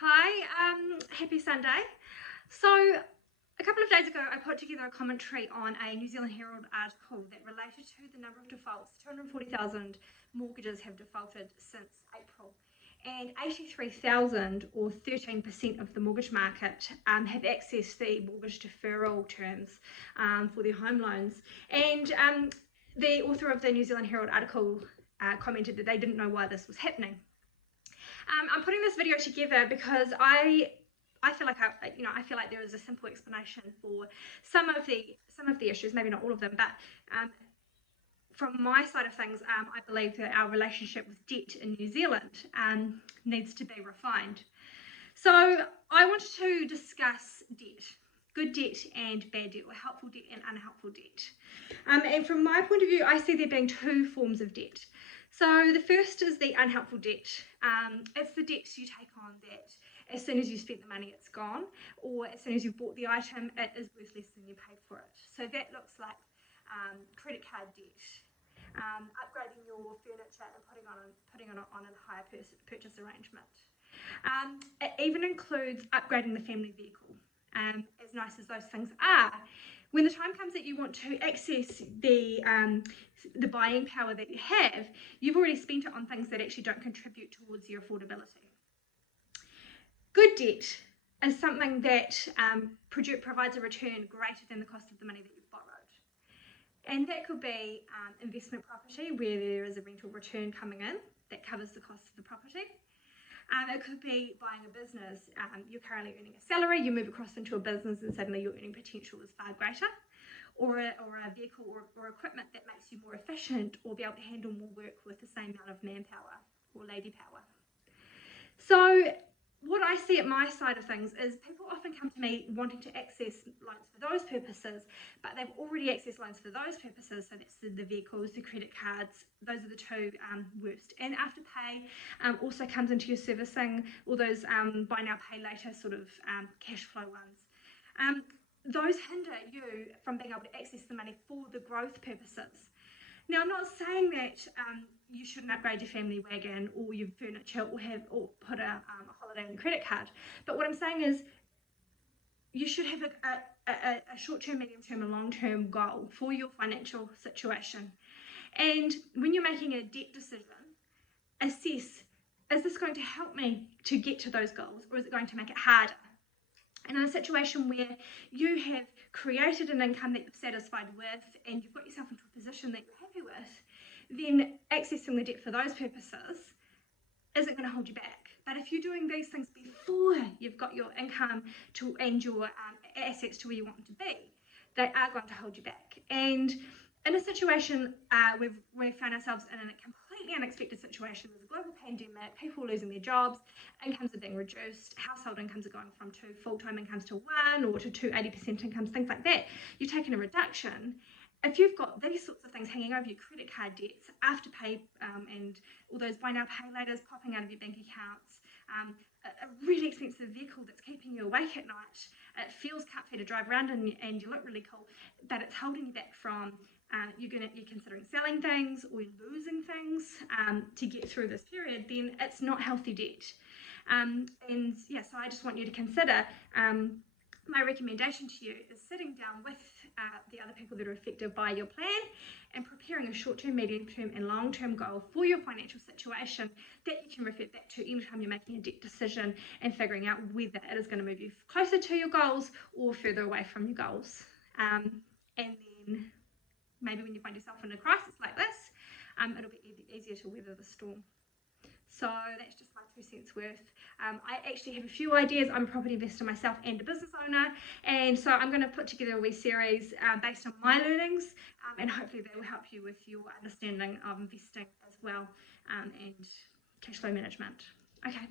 Hi, happy Sunday. So, a couple of days ago, I put together a commentary on a New Zealand Herald article that related to the number of defaults. 240,000 mortgages have defaulted since April, and 83,000, or 13% of the mortgage market, have accessed the mortgage deferral terms for their home loans. And the author of the New Zealand Herald article commented that they didn't know why this was happening. I'm putting this video together because I feel like I feel like there is a simple explanation for some of the issues, maybe not all of them, but from my side of things, I believe that our relationship with debt in New Zealand needs to be refined. So I wanted to discuss debt, good debt and bad debt, or helpful debt and unhelpful debt. And from my point of view, I see there being two forms of debt. So the first is the unhelpful debt. It's the debts you take on that as soon as you spent the money, it's gone, or as soon as you bought the item, it is worth less than you paid for it. So that looks like credit card debt, upgrading your furniture and putting it on a hire purchase arrangement. It even includes upgrading the family vehicle. As nice as those things are, when the time comes that you want to access the buying power that you have, you've already spent it on things that actually don't contribute towards your affordability. Good debt is something that provides a return greater than the cost of the money that you've borrowed. And that could be investment property, where there is a rental return coming in that covers the cost of the property. It could be buying a business. You're currently earning a salary, you move across into a business and suddenly your earning potential is far greater. Or a vehicle or equipment that makes you more efficient or be able to handle more work with the same amount of manpower or lady power. So what I see at my side of things is people often come to me wanting to access loans for those purposes, but they've already accessed loans for those purposes. So that's the vehicles, the credit cards, those are the two worst. And Afterpay also comes into your servicing, all those buy now, pay later sort of cash flow ones. Those hinder you from being able to access the money for the growth purposes. Now, I'm not saying that you shouldn't upgrade your family wagon or your furniture or put a holiday on your credit card. But what I'm saying is you should have a short-term, medium-term and long-term goal for your financial situation. And when you're making a debt decision, assess, is this going to help me to get to those goals, or is it going to make it harder? And in a situation where you have created an income that you're satisfied with and you've got yourself into a position that you're happy with, then accessing the debt for those purposes isn't going to hold you back. But if you're doing these things before you've got your income and your assets to where you want them to be, they are going to hold you back. And in a situation we've found ourselves in a completely unexpected situation with a global pandemic, people losing their jobs, incomes are being reduced, household incomes are going from 2 full-time incomes to 1 or to 2 80% incomes, things like that. You're taking a reduction. If you've got these sorts of things hanging over your credit card debts, Afterpay and all those buy now, pay laters popping out of your bank accounts, a really expensive vehicle that's keeping you awake at night, it feels comfy to drive around and you look really cool, but it's holding you back from you're considering selling things or losing things to get through this period, then it's not healthy debt. So I just want you to consider my recommendation to you is sitting down with the other people that are affected by your plan and preparing a short-term, medium-term and long-term goal for your financial situation that you can refer back to anytime you're making a debt decision and figuring out whether it is going to move you closer to your goals or further away from your goals. And then maybe when you find yourself in a crisis like this, it'll be easier to weather the storm. So that's just my 2 cents worth. I actually have a few ideas. I'm a property investor myself and a business owner, and so I'm going to put together a wee series based on my learnings, and hopefully they will help you with your understanding of investing as well and cash flow management. Okay.